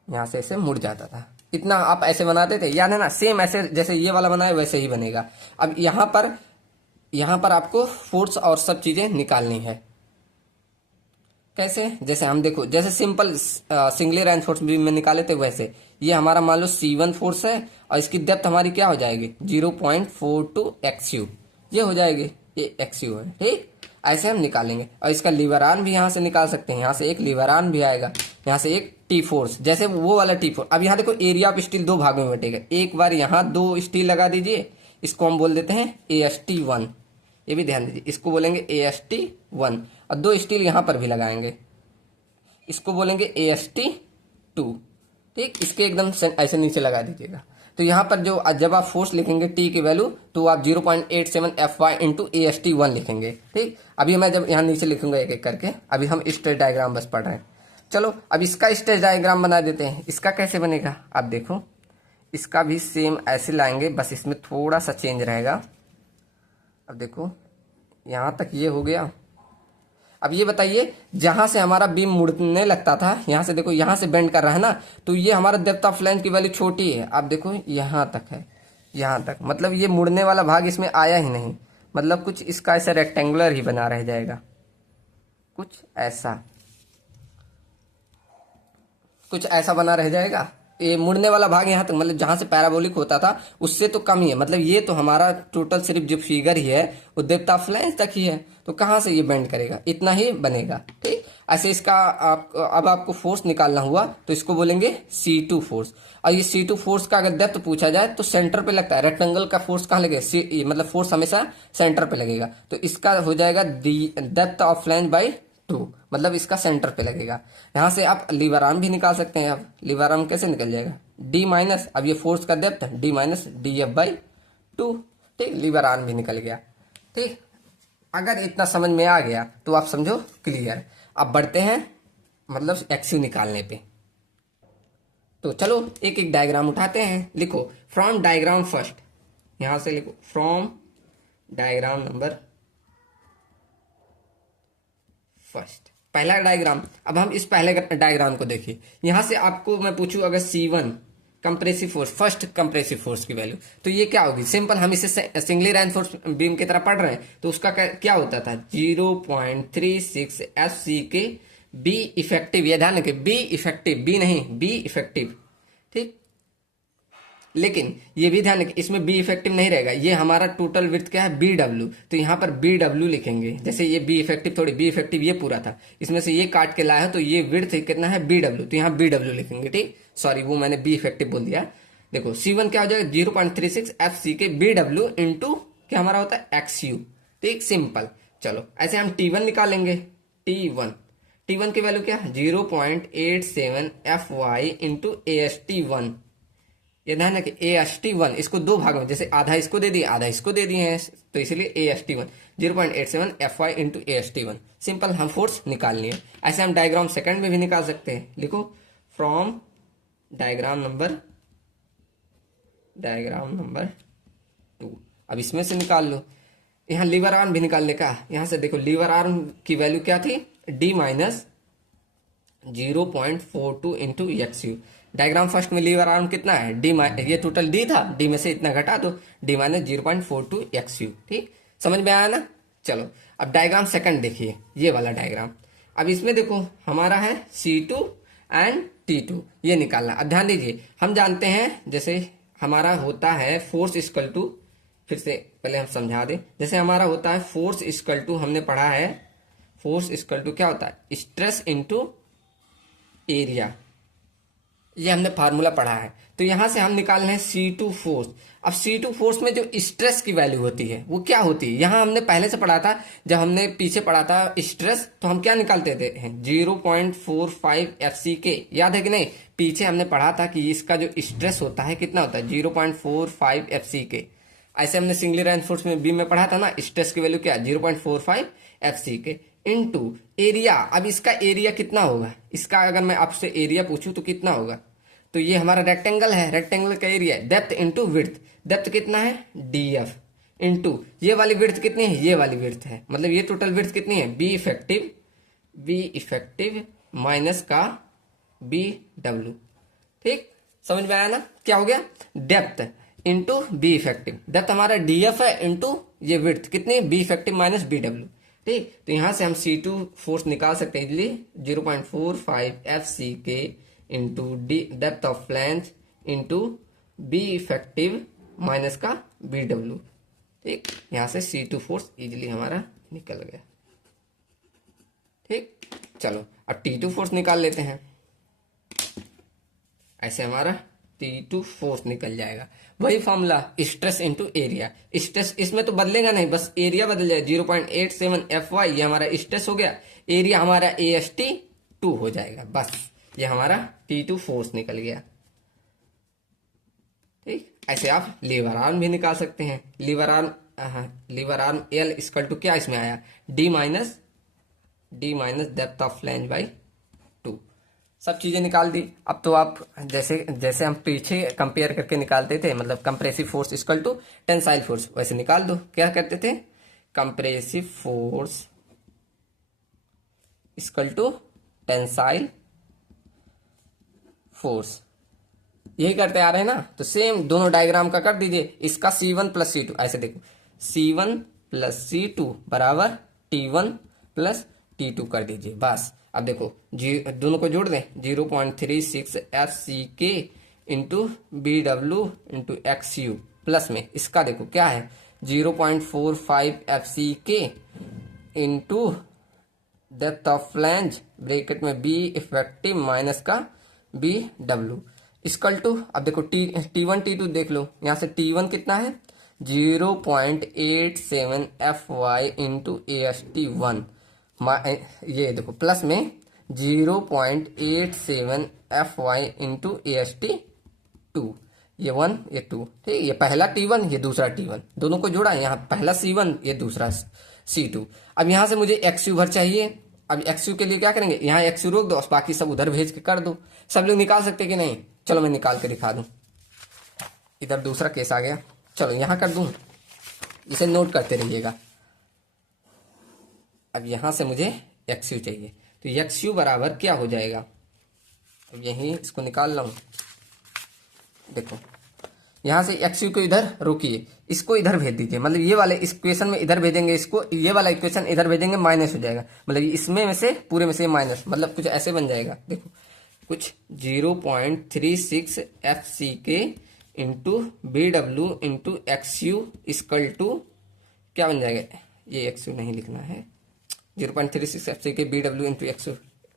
यहां से ऐसे मुड़ जाता था, इतना आप ऐसे बनाते थे, याद है ना, सेम ऐसे जैसे ये वाला बनाए वैसे ही बनेगा। अब यहां पर आपको फोर्स और सब चीजें निकालनी है। कैसे, जैसे हम देखो, जैसे सिंपल सिंगली रेंज फोर्स भी में निकाले थे वैसे, ये हमारा मान लो C1 फोर्स है और इसकी डेप्थ हमारी क्या हो जाएगी 0.42 XU, ये हो जाएगी, ये XU है। ठीक, ऐसे हम निकालेंगे। और इसका लीवर आर्म भी यहां से निकाल सकते हैं, यहां से एक लीवर आर्म भी आएगा, यहां से एक टी फोर्स, जैसे वो वाला टी फोर्स। अब यहाँ देखो एरिया ऑफ स्टील दो भागों में बटेगा, एक बार यहाँ दो स्टील लगा दीजिए, इसको हम बोल देते हैं AST1, ये भी ध्यान दीजिए, इसको बोलेंगे AST1, और दो स्टील यहाँ पर भी लगाएंगे, इसको बोलेंगे AST2। ठीक, इसके एकदम ऐसे नीचे लगा दीजिएगा। तो यहाँ पर जो जब आप फोर्स लिखेंगे टी की वैल्यू, तो आप 0.87 FY इंटू AST1 लिखेंगे। ठीक, अभी मैं जब यहाँ नीचे लिखूंगा एक एक करके, अभी हम स्ट्रेस डायग्राम बस पढ़ रहे हैं। चलो अब इसका स्ट्रेस डायग्राम बना देते हैं। इसका कैसे बनेगा आप देखो, इसका भी सेम ऐसे लाएंगे, बस इसमें थोड़ा सा चेंज रहेगा। अब देखो यहाँ तक ये हो गया। अब ये बताइए, जहां से हमारा बीम मुड़ने लगता था, यहां से देखो, यहां से बेंड कर रहा है ना, तो ये हमारा डेप्थ ऑफ फ्लैंज की वैल्यू छोटी है। आप देखो यहां तक है, यहां तक, मतलब ये मुड़ने वाला भाग इसमें आया ही नहीं, मतलब कुछ इसका ऐसा रेक्टेंगुलर ही बना रह जाएगा, कुछ ऐसा बना रह जाएगा। ये मुड़ने वाला भाग यहाँ तक, मतलब जहां से पैराबोलिक होता था उससे तो कम ही है, मतलब ये तो हमारा टोटल सिर्फ जो फिगर ही है वो डेप्थ ऑफ फ्लैंज तक ही है, तो कहां से ये बेंड करेगा, इतना ही बनेगा। ठीक, ऐसे इसका अब आपको फोर्स निकालना हुआ तो इसको बोलेंगे C2 फोर्स। और ये C2 फोर्स का अगर डेप्थ पूछा जाए तो सेंटर पे लगता है, रेक्टेंगल का फोर्स कहाँ लगेगा, मतलब फोर्स हमेशा सेंटर पे लगेगा, तो इसका हो जाएगा डेप्थ ऑफ फ्लैंज बाई 2, मतलब इसका सेंटर पे लगेगा। यहां से आप लीवर आर्म भी निकाल सकते हैं। आप लीवर आर्म कैसे निकल जाएगा, D माइनस, अब ये फोर्स का डेप्थ D माइनस DF/2। ठीक, लीवर आर्म भी निकल गया। ठीक, अगर इतना समझ में आ गया तो आप समझो क्लियर। अब बढ़ते हैं मतलब एक्सयू निकालने पे। तो चलो एक एक डायग्राम उठाते हैं। लिखो फ्रॉम डायग्राम फर्स्ट, यहां से लिखो फ्रॉम डायग्राम नंबर फर्स्ट, पहला डायग्राम। अब हम इस पहले डायग्राम को देखिए, यहां से आपको मैं पूछूं अगर C1 compressive force, first compressive force की वैल्यू, तो ये क्या होगी, सिंपल हम इसे सिंगली रेनफोर्स बीम की तरह पढ़ रहे हैं, तो उसका क्या होता था 0.36 FC के बी इफेक्टिव, ये ध्यान रखिए बी इफेक्टिव, बी नहीं बी इफेक्टिव। ठीक, लेकिन ये भी ध्यान रखिए इसमें बी इफेक्टिव नहीं रहेगा, ये हमारा टोटल विड्थ क्या है BW, तो यहाँ पर BW लिखेंगे। जैसे ये बी इफेक्टिव, थोड़ी बी इफेक्टिव ये पूरा था, इसमें से ये काट के लाया है, तो ये विड्थ कितना है BW, तो यहाँ BW लिखेंगे। ठीक, सॉरी वो मैंने बी इफेक्टिव बोल दिया। देखो C1 क्या हो जाएगा 0.36 FC के BW इंटू क्या हमारा होता है XU। ठीक, सिंपल। चलो ऐसे हम T1 निकालेंगे। T1 की वैल्यू क्या 0.87 FY इंटू AST1। ये ध्यान रखिए AST1, इसको दो भागों में, जैसे आधा इसको दे दिए आधा इसको दे दिए हैं, तो इसलिए AST1 0.87 FY into AST1। Simple, हम फोर्स निकाल लिए। ऐसे हम डायग्राम सेकंड में भी निकाल सकते हैं। लिखो फ्रॉम डायग्राम नंबर 2, अब इसमें से निकाल लो। यहाँ लीवर आर्म भी निकालने का, यहां से देखो लीवर आर्म की वैल्यू क्या थी D minus 0.42 into XU। Diagram first में लीवर आर्म कितना है D, ये टोटल D था, D में से इतना घटा दो, D माइनस 0.42 XU। ठीक, समझ में आया ना। चलो अब डायग्राम सेकंड देखिए, ये वाला डायग्राम। अब इसमें देखो हमारा है C2 एंड T2, ये निकालना। अब ध्यान दीजिए, हम जानते हैं जैसे हमारा होता है फोर्स इक्वल टू, फिर से पहले हम समझा दें, जैसे हमारा होता है फोर्स इक्वल टू, हमने पढ़ा है फोर्स इक्वल टू क्या होता है स्ट्रेस इंटू एरिया, ये हमने फार्मूला पढ़ा है। तो यहां से हम निकाल रहे हैं C2 फोर्स। अब C2 फोर्स में जो स्ट्रेस की वैल्यू होती है वो क्या होती है, यहां हमने पहले से पढ़ा था, जब हमने पीछे पढ़ा था स्ट्रेस, तो हम क्या निकालते थे 0.45 FC के, याद है कि नहीं। पीछे हमने पढ़ा था कि इसका जो स्ट्रेस होता है कितना होता है 0.45 FC के। ऐसे हमने सिंगली रेनफोर्स में बीम में पढ़ा था ना, स्ट्रेस की वैल्यू क्या 0.45 FC के इनटू एरिया। अब इसका एरिया कितना होगा, इसका अगर मैं आपसे एरिया पूछूं तो कितना होगा, तो ये हमारा रेक्टेंगल है, रेक्टेंगल का area depth into width, depth कितना है DF इंटू ये वाली विड्थ कितनी है, ये वाली विड्थ है, मतलब ये टोटल विड्थ कितनी है बी इफेक्टिव माइनस का BW। ठीक, समझ में आया ना, क्या हो गया depth into B effective, depth हमारा DF है इंटू ये विड्थ कितनी बी इफेक्टिव माइनस BW। ठीक, तो यहां से हम C2 फोर्स निकाल सकते हैं इजिली 0.45 FC के into depth of flange into B effective minus का BW। ठीक, यहां से C2 फोर्स इजिली हमारा निकल गया। ठीक, चलो अब T2 फोर्स निकाल लेते हैं। ऐसे हमारा T2 फोर्स निकल जाएगा। वही formula stress into area, stress इसमें तो बदलेगा नहीं, बस एरिया बदल जाएगा। 0.87 FY ये हमारा स्ट्रेस हो गया, एरिया हमारा AST2 हो जाएगा। बस ये हमारा T2 फोर्स निकल गया। ठीक, ऐसे आप लीवर आर्म भी निकाल सकते हैं। Lever arm L equal to क्या इसमें आया, D minus depth of flange by 2। सब चीजें निकाल दी। अब तो आप जैसे जैसे हम पीछे कंपेयर करके निकालते थे, मतलब compressive force equal to tensile force, वैसे निकाल दो। क्या करते थे, compressive force equal to tensile force, यही करते आ रहे हैं ना। तो सेम दोनों डायग्राम का कर दीजिए। इसका C1 प्लस C2, ऐसे देखो C1 प्लस C2 बराबर T1 प्लस T2 कर दीजिए। बस अब देखो दोनों को जोड़ दें, 0.36 FCK into BW into XU plus में इसका देखो क्या है 0.45 FCK into depth of flange bracket में B इफेक्टिव माइनस का BW इक्वल टू, अब देखो T1 T2 देख लो, यहां से T1 कितना है 0.87 FY इंटू AST1, ये देखो प्लस में 0.87 FY इंटू AST2, ये 1 ये 2। ठीक, ये पहला T1 ये दूसरा T1, दोनों को जोड़ा, यहाँ पहला C1 ये दूसरा C2। अब यहाँ से मुझे XU भर चाहिए। अब XU के लिए क्या करेंगे, यहाँ XU रोक दो और बाकी सब उधर भेज के कर दो। सब लोग निकाल सकते कि नहीं, चलो मैं निकाल के दिखा दूं। इधर दूसरा केस आ गया, चलो यहाँ कर दूं, इसे नोट करते रहिएगा। अब यहां से मुझे XU चाहिए, तो XU बराबर क्या हो जाएगा, अब यही इसको निकाल रहा हूं। देखो यहां से XU को इधर रोकिए, इसको इधर भेज दीजिए, मतलब ये वाले इक्वेशन में इधर भेजेंगे इसको, ये वाला इक्वेशन इधर भेजेंगे, माइनस हो जाएगा। मतलब इसमें में से पूरे में से माइनस, मतलब कुछ ऐसे बन जाएगा। देखो कुछ 0.36 FCK into BW into XU equal to क्या बन जाएगा, ये XU नहीं लिखना है, 0.36 FCK BW इंटू XU।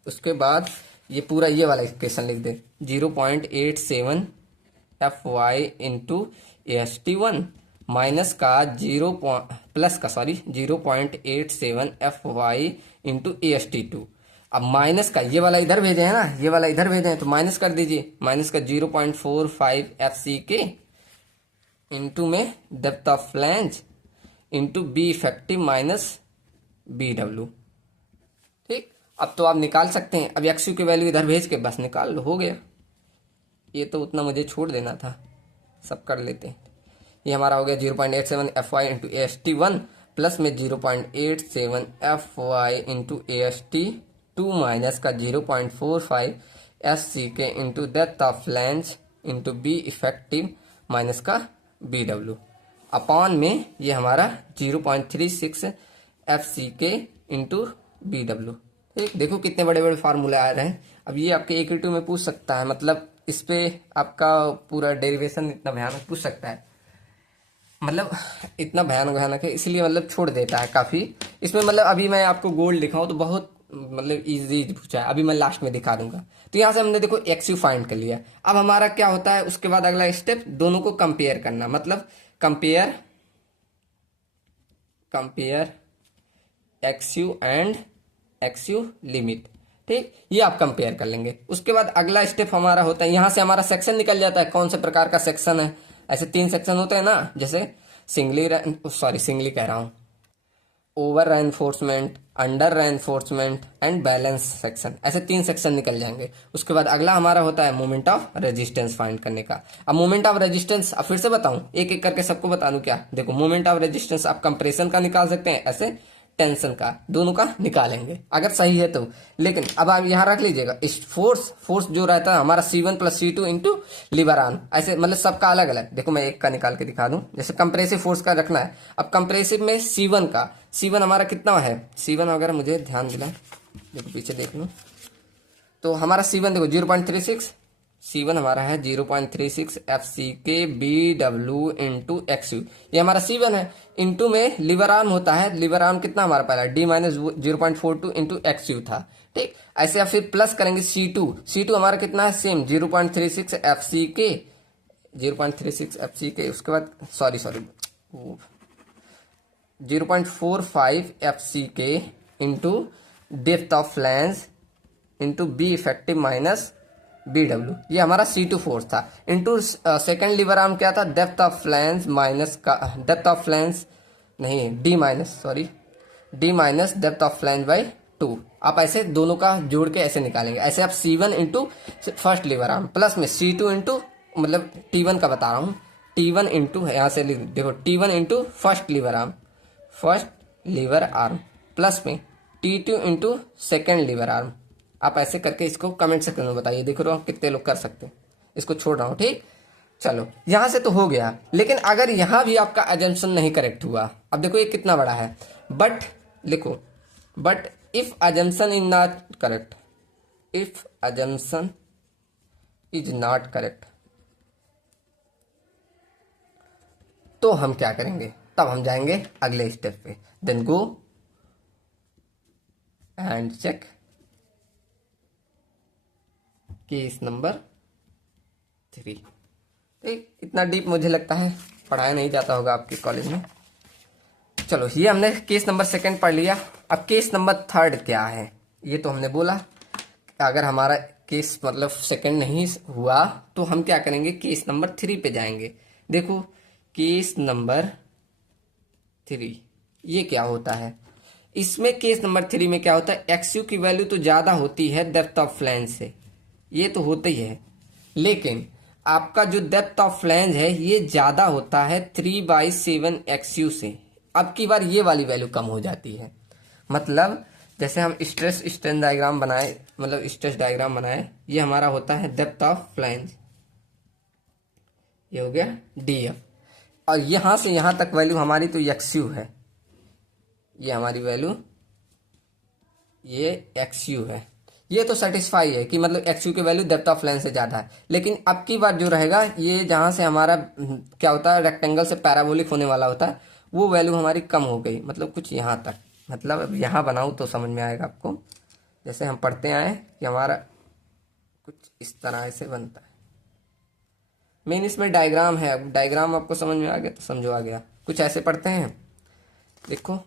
उसके बाद ये पूरा ये वाला इक्वेशन लिख दे, 0.87 FY इंटू AST1 माइनस का 0.87 FY इंटू AST2। अब माइनस का ये वाला इधर भेजे हैं ना, ये वाला इधर भेजे हैं, तो माइनस कर दीजिए। माइनस का 0.45 FCK इंटू में depth of flange into B effective minus BW। ठीक, अब तो आप निकाल सकते हैं। अब XU की वैल्यू इधर भेज के बस निकाल लो, हो गया। ये तो उतना मुझे छोड़ देना था, सब कर लेते हैं। ये हमारा हो गया 0.87 FY इंटू AST1 प्लस में 0.87 FY इंटू AST2 माइनस का 0.45 FCK into depth of flange into B effective minus का BW अपॉन में ये हमारा 0.36 FCK इंटू BW। ठीक, देखो कितने बड़े बड़े फार्मूले आ रहे हैं। अब ये आपके AQ2 में पूछ सकता है, मतलब इस पे आपका पूरा डेरिवेशन इतना भयानक पूछ सकता है, मतलब इतना भयानक है, इसलिए मतलब छोड़ देता है काफी इसमें। मतलब अभी मैं आपको गोल्ड दिखाऊं तो बहुत मतलब इजी पूछा है, अभी मैं लास्ट में दिखा दूंगा। तो यहाँ से हमने देखो XU फाइंड कर लिया। अब हमारा क्या होता है, उसके बाद अगला स्टेप दोनों को कंपेयर करना, मतलब compare XU and XU limit. ठीक, ये आप कंपेयर कर लेंगे। उसके बाद अगला स्टेप हमारा होता है, यहां से हमारा सेक्शन निकल जाता है, कौन से प्रकार का सेक्शन है। ऐसे 3 सेक्शन होते हैं ना, जैसे सिंगली कह रहा हूं, over reinforcement, under reinforcement and balance section, ऐसे 3 सेक्शन निकल जाएंगे। उसके बाद अगला हमारा होता है मोमेंट ऑफ रेजिस्टेंस फाइंड करने का। अब मोमेंट ऑफ रेजिस्टेंस अब फिर से बताऊं, एक एक करके सबको बता दूं क्या। देखो मोमेंट ऑफ रेजिस्टेंस आप कंप्रेशन का निकाल सकते हैं, ऐसे टेंशन का, दोनों का निकालेंगे अगर सही है तो। लेकिन अब आप यहां रख लीजिएगा फोर्स जो रहता है हमारा C1 plus C2 into lever arm, ऐसे मतलब सबका अलग अलग। देखो मैं एक का निकाल के दिखा दूं, जैसे कंप्रेसिव फोर्स का रखना है। अब कंप्रेसिव में C1 हमारा कितना है, C1 अगर मुझे ध्यान दिला, देखो पीछे देख लो, तो हमारा C1 देखो 0.36, C1 हमारा है 0.36 FCK BW इंटू XU, ये हमारा C1 है। इंटू में लीवर आर्म होता है, लीवर आर्म कितना हमारा पहला D माइनस 0.42 इंटू XU था, ठीक। ऐसे आप फिर प्लस करेंगे C2 हमारा कितना है, सेम 0.36 FCK, 0.36 FCK, उसके बाद sorry 0.45 FCK into depth of flange into B effective minus BW, ये हमारा C2 फोर्स था। इंटू सेकेंड लीवर आर्म क्या था, डेप्थ ऑफ फ्लैंज माइनस का डेप्थ ऑफ फ्लैंज नहीं D minus depth of flange by 2। आप ऐसे दोनों का जोड़ के ऐसे निकालेंगे। ऐसे आप C1 into first lever arm plus में C2 इंटू मतलब T1 का बता रहा हूँ, T1 इंटू यहाँ से देखो T1 into first lever arm plus में T2 into second liver arm. आप ऐसे करके इसको कमेंट सेक्शन में बताइए, देख रहे हो कितने लोग कर सकते हैं। इसको छोड़ रहा हूँ, ठीक। चलो यहां से तो हो गया, लेकिन अगर यहां भी आपका एजम्पशन नहीं करेक्ट हुआ, अब देखो ये कितना बड़ा है, बट लिखो but if assumption is not correct, if assumption is not correct, तो हम क्या करेंगे, तब हम जाएंगे अगले स्टेप पे। Then go and check case number 3। ठीक, इतना डीप मुझे लगता है पढ़ाया नहीं जाता होगा आपके कॉलेज में। चलो ये हमने केस नंबर 2 पढ़ लिया। अब केस नंबर 3 क्या है, ये तो हमने बोला अगर हमारा केस मतलब 2 नहीं हुआ तो हम क्या करेंगे, केस नंबर 3 पे जाएंगे। देखो केस नंबर 3 ये क्या होता है, इसमें केस नंबर 3 में क्या होता है, XU की वैल्यू तो ज्यादा होती है डेप्थ ऑफ फ्लैंज से, ये तो होता ही है, लेकिन आपका जो डेप्थ ऑफ फ्लैंज है ये ज्यादा होता है 3/7 XU से। अब की बार ये वाली वैल्यू कम हो जाती है, मतलब जैसे हम स्ट्रेस स्ट्रेन डायग्राम बनाए, मतलब स्ट्रेस डायग्राम बनाए, ये हमारा होता है डेप्थ ऑफ फ्लैंज, ये हो गया DF, और यहां से यहां तक वैल्यू हमारी तो XU है, ये हमारी वैल्यू ये XU है। ये तो सेटिस्फाई है कि मतलब XU की वैल्यू डेप्थ ऑफ फ्लैंज से ज्यादा है, लेकिन अब की बार जो रहेगा ये जहां से हमारा क्या होता है रेक्टेंगल से पैराबोलिक होने वाला होता है, वो वैल्यू हमारी कम हो गई, मतलब कुछ यहाँ तक, मतलब अब यहाँ बनाऊँ तो समझ में आएगा आपको। जैसे हम पढ़ते आए कि हमारा कुछ इस तरह से बनता है। मेन इसमें डायग्राम है, अब डायग्राम आपको समझ में आ गया तो समझो आ गया। कुछ ऐसे पढ़ते हैं, देखो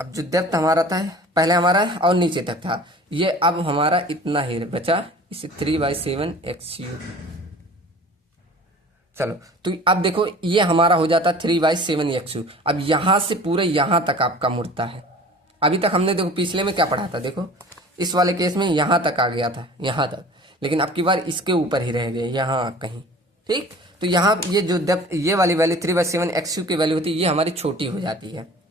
अब जो डेप्थ हमारा था पहले हमारा और नीचे तक था, ये अब हमारा इतना ही बचा, इसे 3/7 XU। चलो तो अब देखो ये हमारा हो जाता 3/7 XU। अब यहां से पूरे यहां तक आपका मुड़ता है। अभी तक हमने देखो पिछले में क्या पढ़ा था, देखो इस वाले केस में यहां तक आ गया था, यहां तक, लेकिन अब की बार इसके ऊपर ही रह गए यहाँ कहीं, ठीक। तो यहाँ ये जो डेप्थ ये वाली वैल्यू 3/7 XU की वैल्यू होती है, ये हमारी छोटी हो जाती है।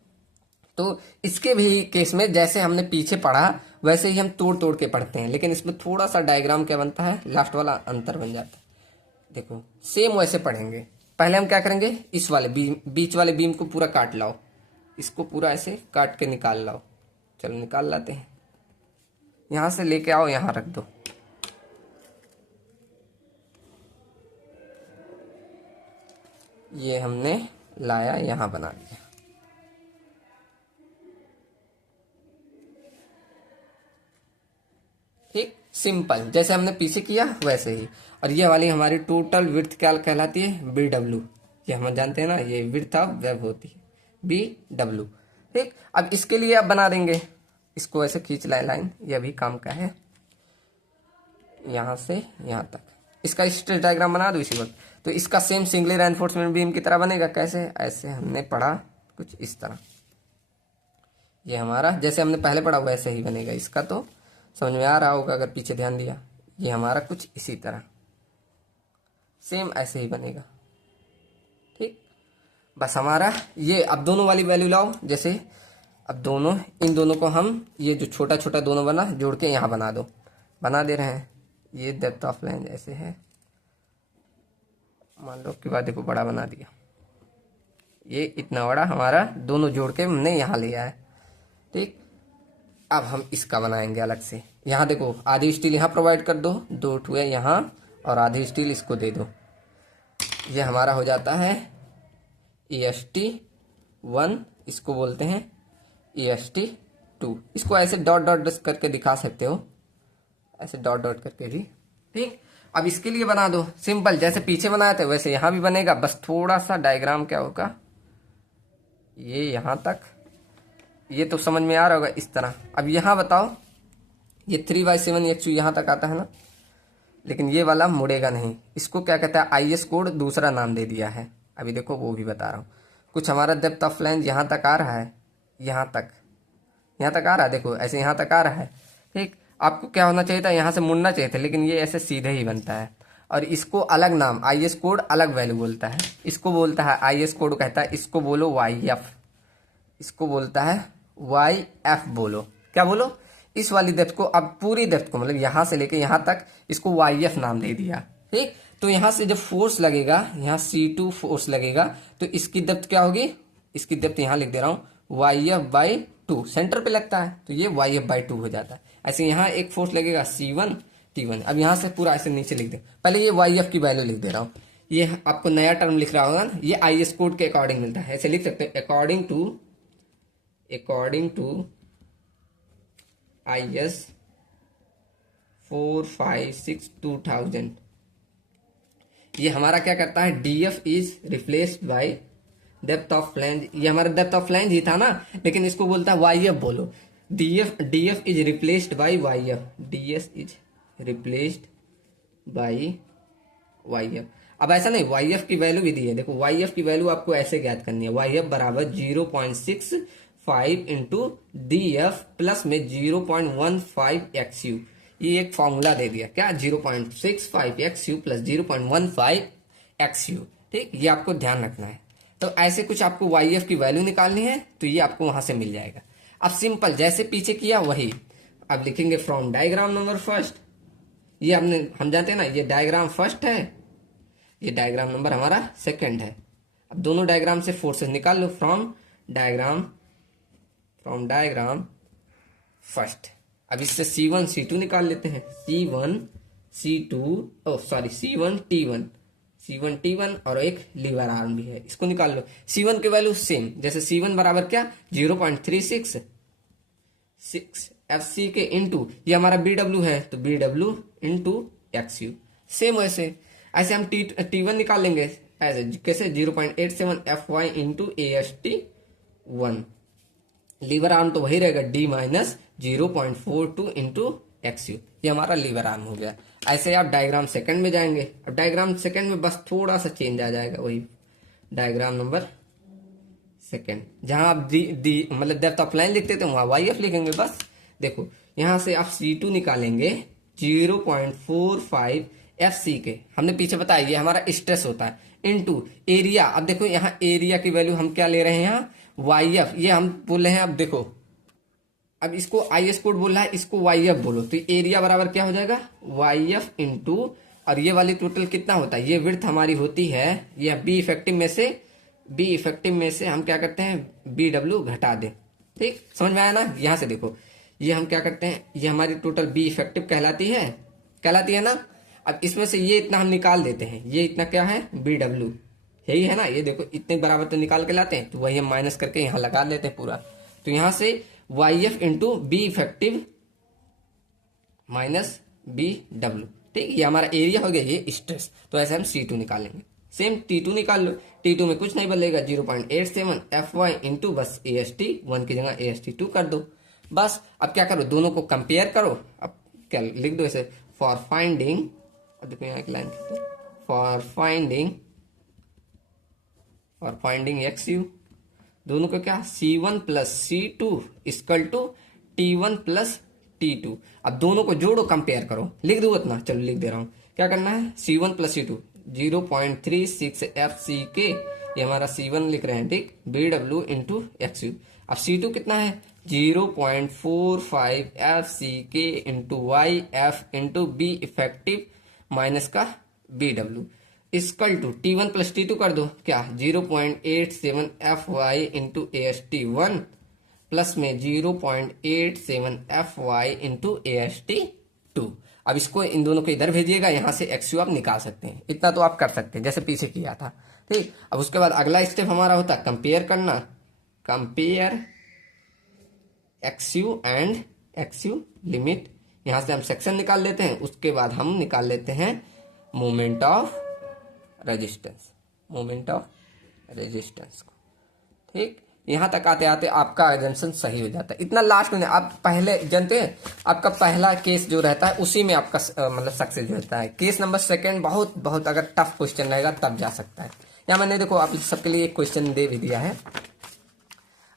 तो इसके भी केस में जैसे हमने पीछे पढ़ा वैसे ही हम तोड़ तोड़ के पढ़ते हैं, लेकिन इसमें थोड़ा सा डायग्राम क्या बनता है, लास्ट वाला अंतर बन जाता है। देखो सेम वैसे पढ़ेंगे, पहले हम क्या करेंगे, इस वाले बीच वाले बीम को पूरा काट लाओ, इसको पूरा ऐसे काट के निकाल लाओ। चलो निकाल लाते हैं, यहां से लेके आओ, यहां रख दो। ये हमने लाया यहां बना दिया, ठीक सिंपल, जैसे हमने पीछे किया वैसे ही। और ये वाली हमारी टोटल विड्थ क्या कहलाती है, BW, ये हम जानते हैं ना, ये विड्थ ऑफ वेब होती है BW, ठीक। अब इसके लिए आप बना देंगे, इसको ऐसे खींच लाए लाइन, ये भी काम का है, यहां से यहां तक इसका स्ट्रेस डायग्राम बना दो इसी वक्त। तो इसका सेम सिंगली रेनफोर्समेंट बीम की तरह बनेगा, कैसे, ऐसे हमने पढ़ा कुछ इस तरह, ये हमारा जैसे हमने पहले पढ़ा वैसे ही बनेगा। इसका तो समझ में आ रहा होगा अगर पीछे ध्यान दिया, ये हमारा कुछ इसी तरह सेम ऐसे ही बनेगा, ठीक। बस हमारा ये अब दोनों वाली वैल्यू लाओ, जैसे अब दोनों इन दोनों को हम ये जो छोटा छोटा दोनों बना जोड़ के यहाँ बना दो, बना दे रहे हैं। ये डेप्थ ऑफ लाइन ऐसे है, मान लो कि बाद देखो बड़ा बना दिया, ये इतना बड़ा हमारा दोनों जोड़ के हमने यहाँ लिया है, ठीक। अब हम इसका बनाएंगे अलग से, यहाँ देखो आधी स्टील यहाँ प्रोवाइड कर दो, 2 ठुए यहाँ और आधी स्टील इसको दे दो, ये हमारा हो जाता है EST1, इसको बोलते हैं EST 2। इसको ऐसे डॉट डॉट करके दिखा सकते हो, ऐसे डॉट डॉट करके भी, ठीक। अब इसके लिए बना दो सिंपल, जैसे पीछे बनाए थे वैसे यहाँ भी बनेगा, बस थोड़ा सा डायग्राम क्या होगा, ये यहाँ तक, ये तो समझ में आ रहा होगा इस तरह। अब यहाँ बताओ, ये 3/7 एक्चुअली यहाँ तक आता है ना, लेकिन ये वाला मुड़ेगा नहीं, इसको क्या कहता है, IS कोड दूसरा नाम दे दिया है। अभी देखो वो भी बता रहा हूँ। कुछ हमारा डेप्थ ऑफ फ्लैंज यहाँ तक आ रहा है, यहाँ तक आ रहा है, देखो ऐसे यहाँ तक आ रहा है, ठीक। आपको क्या होना चाहिए था, यहाँ से मुड़ना चाहिए था, लेकिन ये ऐसे सीधे ही बनता है। और इसको अलग नाम, IS कोड अलग वैल्यू बोलता है, इसको बोलता है IS कोड कहता है, इसको बोलो YF, इसको बोलता है YF, बोलो क्या बोलो, इस वाली डेप्थ को, अब पूरी डेप्थ को मतलब यहाँ से लेके यहाँ तक इसको YF नाम दे दिया, ठीक। तो यहाँ से जब फोर्स लगेगा, यहाँ C2 फोर्स लगेगा, तो इसकी डेप्थ क्या होगी, इसकी डेप्थ यहाँ लिख दे रहा हूँ YF/2, सेंटर पे लगता है तो ये YF/2 हो जाता है। ऐसे यहाँ एक फोर्स लगेगा C1 T1। अब यहाँ से पूरा ऐसे नीचे लिख दे, पहले ये YF की वैल्यू लिख दे रहा हूँ, ये आपको नया टर्म लिख रहा होगा ना, ये IS कोड के अकॉर्डिंग मिलता है, ऐसे लिख सकते हैं अकॉर्डिंग टू IS 456/2000। ये हमारा क्या करता है, DF is replaced by depth of flange, ये हमारा डेप्थ ऑफ फ्लैंज ही था ना, लेकिन इसको बोलता है YF, बोलो DF is replaced by YF, DS is replaced by YF। अब ऐसा नहीं, YF की वैल्यू भी दी है, देखो YF की वैल्यू आपको ऐसे ज्ञात करनी है, YF बराबर 0.65 इंटू DF प्लस में 0.15 XU, ये एक फॉर्मूला दे दिया, क्या 0.65 XU प्लस 0.15 XU, ठीक। ये आपको ध्यान रखना है। तो ऐसे कुछ आपको YF की वैल्यू निकालनी है, तो ये आपको वहां से मिल जाएगा। अब सिंपल जैसे पीछे किया वही, अब लिखेंगे फ्रॉम डायग्राम नंबर फर्स्ट, ये हम जानते हैं ना, ये डायग्राम फर्स्ट है, ये डायग्राम नंबर हमारा सेकंड है। अब दोनों डायग्राम से फोर्सेस निकाल लो, फ्रॉम डायग्राम फर्स्ट। अब इससे C1 C2 निकाल लेते हैं, C1 T1 और एक लीवर आर्म भी है, इसको निकाल लो। C1 की वैल्यू सेम, जैसे C1 बराबर क्या 0.366 FC के इंटू ये हमारा BW है, तो BW इंटू XU, सेम वैसे ऐसे हम T1 निकाल लेंगे, ऐसे कैसे 0.87 FY into AST1, liver arm तो वही रहेगा D माइनस 0.42 इंटू XU, ये हमारा लीवर आर्म हो गया। ऐसे आप डायग्राम सेकंड में जाएंगे, अब डायग्राम सेकंड में बस थोड़ा सा चेंज आ जाएगा, वही डायग्राम नंबर सेकंड, जहां आप दी मतलब डेप्थ ऑफ लाइन लिखते थे वहां YF लिखेंगे बस। देखो यहां से आप C2 निकालेंगे 0.45 FC के, हमने पीछे बताया ये हमारा स्ट्रेस होता है, इनटू एरिया। अब देखो यहाँ एरिया की वैल्यू हम क्या ले रहे हैं, यहाँ YF, ये हम बोल रहे हैं। अब देखो, अब इसको IS कोड बोल रहा है, इसको YF बोलो, तो एरिया बराबर क्या हो जाएगा YF इंटू, और ये वाली टोटल कितना होता है, ये विड्थ हमारी होती है, ये बी इफेक्टिव में से हम क्या करते हैं BW घटा दे, ठीक। समझ में आया ना। यहां से देखो ये हम क्या करते हैं, ये हमारी टोटल बी इफेक्टिव कहलाती है ना। अब इसमें से ये इतना हम निकाल देते हैं, ये इतना क्या है BW, यही है ना, ये देखो इतने बराबर तो निकाल के लाते हैं, तो वही हम माइनस करके यहाँ लगा देते हैं पूरा। तो यहां से YF into B effective minus BW, ठीक। ये हमारा एरिया हो गया, ये स्ट्रेस। तो ऐसे हम C2 निकालेंगे, सेम T2 निकाल लो। T2 में कुछ नहीं बदलेगा, 0.87 FY इंटू बस AST1 की जगह AST2 कर दो बस। अब क्या करो, दोनों को कंपेयर करो। अब क्या लिख दो ऐसे, फॉर फाइंडिंग, और देखो यहाँ एक लाइन, फॉर फाइंडिंग XU, दोनों को क्या C1 plus C2 equal to T1 plus T2। अब दोनों को जोड़ो, कंपेयर करो, लिख दो इतना, चलो लिख दे रहा हूं। क्या करना है, C1 प्लस C2 0.36 FCK, ये हमारा C1 लिख रहे हैं, ठीक। BW into XU। अब C2 कितना है 0.45 FCK into YF into B effective minus का BW equal to T1 plus T2 कर दो, क्या 0.87 FY इंटू AST1 प्लस में 0.87 FY इंटू AST2। अब इसको इन दोनों को इधर भेजिएगा, यहां से XU आप निकाल सकते हैं, इतना तो आप कर सकते हैं जैसे पीछे किया था, ठीक। अब उसके बाद अगला स्टेप हमारा होता है कंपेयर करना, compare XU and XU limit, यहां से हम सेक्शन निकाल लेते हैं, उसके बाद हम निकाल लेते हैं moment of resistance, moment of resistance को। ठीक, यहां तक आते आते आपका एजम्पशन सही हो जाता है। इतना लास्ट में आप पहले जानते हैं, आपका पहला केस जो रहता है उसी में आपका मतलब सक्सेस होता है। केस नंबर सेकंड बहुत बहुत अगर टफ क्वेश्चन रहेगा तब जा सकता है। यहाँ मैंने देखो आप सबके लिए एक क्वेश्चन दे भी दिया है,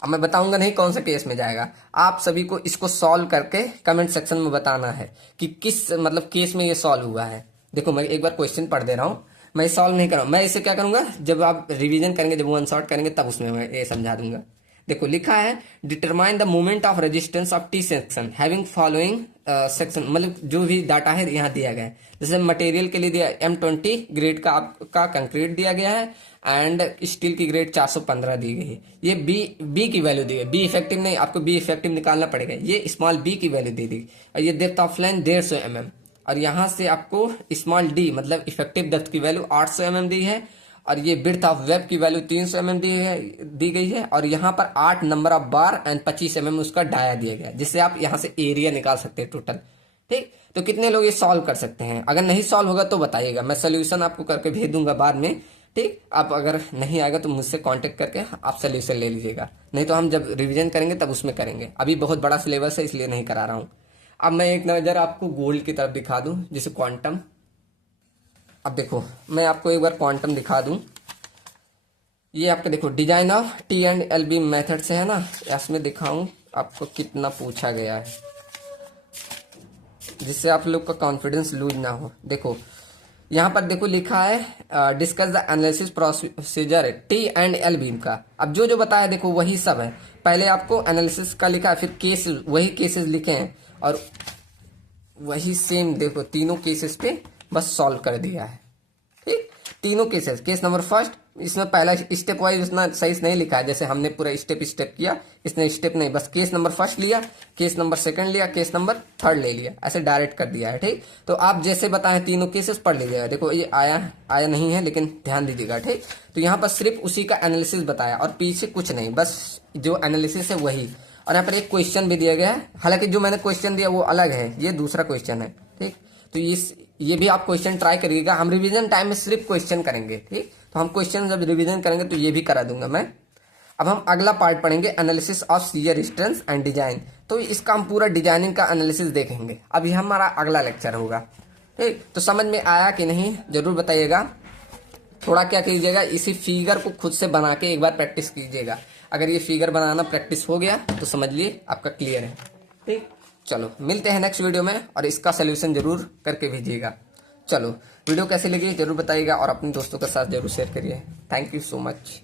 अब मैं बताऊंगा नहीं कौन सा केस में जाएगा, आप सभी को इसको सॉल्व करके कमेंट सेक्शन में बताना है कि किस मतलब केस में ये सॉल्व हुआ है। देखो मैं एक बार क्वेश्चन पढ़ दे रहा हूँ, मैं सॉल्व नहीं कर रहा हूँ, मैं इसे क्या करूंगा जब आप रिवीजन करेंगे, जब वन शॉट करेंगे तब उसमें मैं ये समझा दूंगा। देखो लिखा है determine the moment of resistance of T section having following section, मतलब जो भी डाटा है यहाँ दिया गया है। जैसे मटेरियल के लिए दिया M20 ग्रेड का आपका कंक्रीट दिया गया है एंड स्टील की ग्रेड 415 दी गई है। ये बी की वैल्यू दी गई, बी इफेक्टिव नहीं, आपको बी इफेक्टिव निकालना पड़ेगा। ये स्मॉल बी की वैल्यू दे दी और ये डेप्थ ऑफ लाइन 150 mm, और यहाँ से आपको स्मॉल डी मतलब इफेक्टिव डेप्थ की वैल्यू 800 mm दी है, और ये विड्थ ऑफ वेब की वैल्यू 300 mm दी गई है, और यहाँ पर 8 number of bar and 25 mm उसका डाया दिया गया है, जिससे आप यहाँ से एरिया निकाल सकते हैं टोटल। ठीक, तो कितने लोग ये सॉल्व कर सकते हैं? अगर नहीं सॉल्व होगा तो बताइएगा, मैं सोल्यूशन आपको करके भेज दूंगा बाद में। ठीक, आप अगर नहीं आएगा तो मुझसे कांटेक्ट करके आप सोल्यूशन ले लीजिएगा, नहीं तो हम जब रिवीजन करेंगे तब उसमें करेंगे। अभी बहुत बड़ा सिलेबस है इसलिए नहीं करा रहा हूँ। अब मैं एक नज़र आपको गोल्ड की तरफ दिखा दूं, जैसे क्वांटम। अब देखो मैं आपको एक बार क्वांटम दिखा दूं, ये आपका देखो डिजाइन ऑफ T&LB मेथड से है ना, इसमें दिखाऊं आपको कितना पूछा गया है, जिससे आप लोग का कॉन्फिडेंस लूज ना हो। देखो यहाँ पर देखो लिखा है discuss the analysis procedure T&LB का। अब जो जो बताया देखो वही सब है, पहले आपको एनालिसिस का लिखा है, फिर केस वही केसेस लिखे हैं और वही सेम देखो तीनों केसेस पे बस सॉल्व कर दिया है। ठीक, तीनों केसेस, केस नंबर फर्स्ट, इसमें पहला स्टेप वाइज उतना सही से नहीं लिखा है, जैसे हमने पूरा स्टेप किया, इसने स्टेप नहीं, बस केस नंबर फर्स्ट लिया, केस नंबर सेकंड लिया, केस नंबर थर्ड ले लिया, ऐसे डायरेक्ट कर दिया है। ठीक, तो आप जैसे बताएं तीनों केसेस पढ़ लीजिएगा। देखो ये आया नहीं है लेकिन ध्यान दीजिएगा। ठीक, तो यहाँ पर सिर्फ उसी का एनालिसिस बताया और पीछे कुछ नहीं, बस जो एनालिसिस है वही। और यहाँ पर एक क्वेश्चन भी दिया गया है, हालांकि जो मैंने क्वेश्चन दिया वो अलग है, ये दूसरा क्वेश्चन है। ठीक, तो ये भी आप क्वेश्चन ट्राई करिएगा, हम रिवीजन टाइम में सिर्फ क्वेश्चन करेंगे। ठीक, तो हम क्वेश्चन जब रिवीजन करेंगे तो ये भी करा दूंगा मैं। अब हम अगला पार्ट पढ़ेंगे analysis of shear strength and design, तो इसका हम पूरा डिजाइनिंग का एनालिसिस देखेंगे, अभी हमारा अगला लेक्चर होगा। ठीक, तो समझ में आया कि नहीं जरूर बताइएगा। थोड़ा क्या कीजिएगा, इसी फिगर को खुद से बना के एक बार प्रैक्टिस कीजिएगा। अगर ये फिगर बनाना प्रैक्टिस हो गया तो समझ लिए आपका क्लियर है। ठीक, चलो मिलते हैं नेक्स्ट वीडियो में, और इसका सोल्यूशन जरूर करके भेजिएगा। चलो वीडियो कैसी लगी जरूर बताइएगा और अपने दोस्तों के साथ जरूर शेयर करिए। Thank you so much.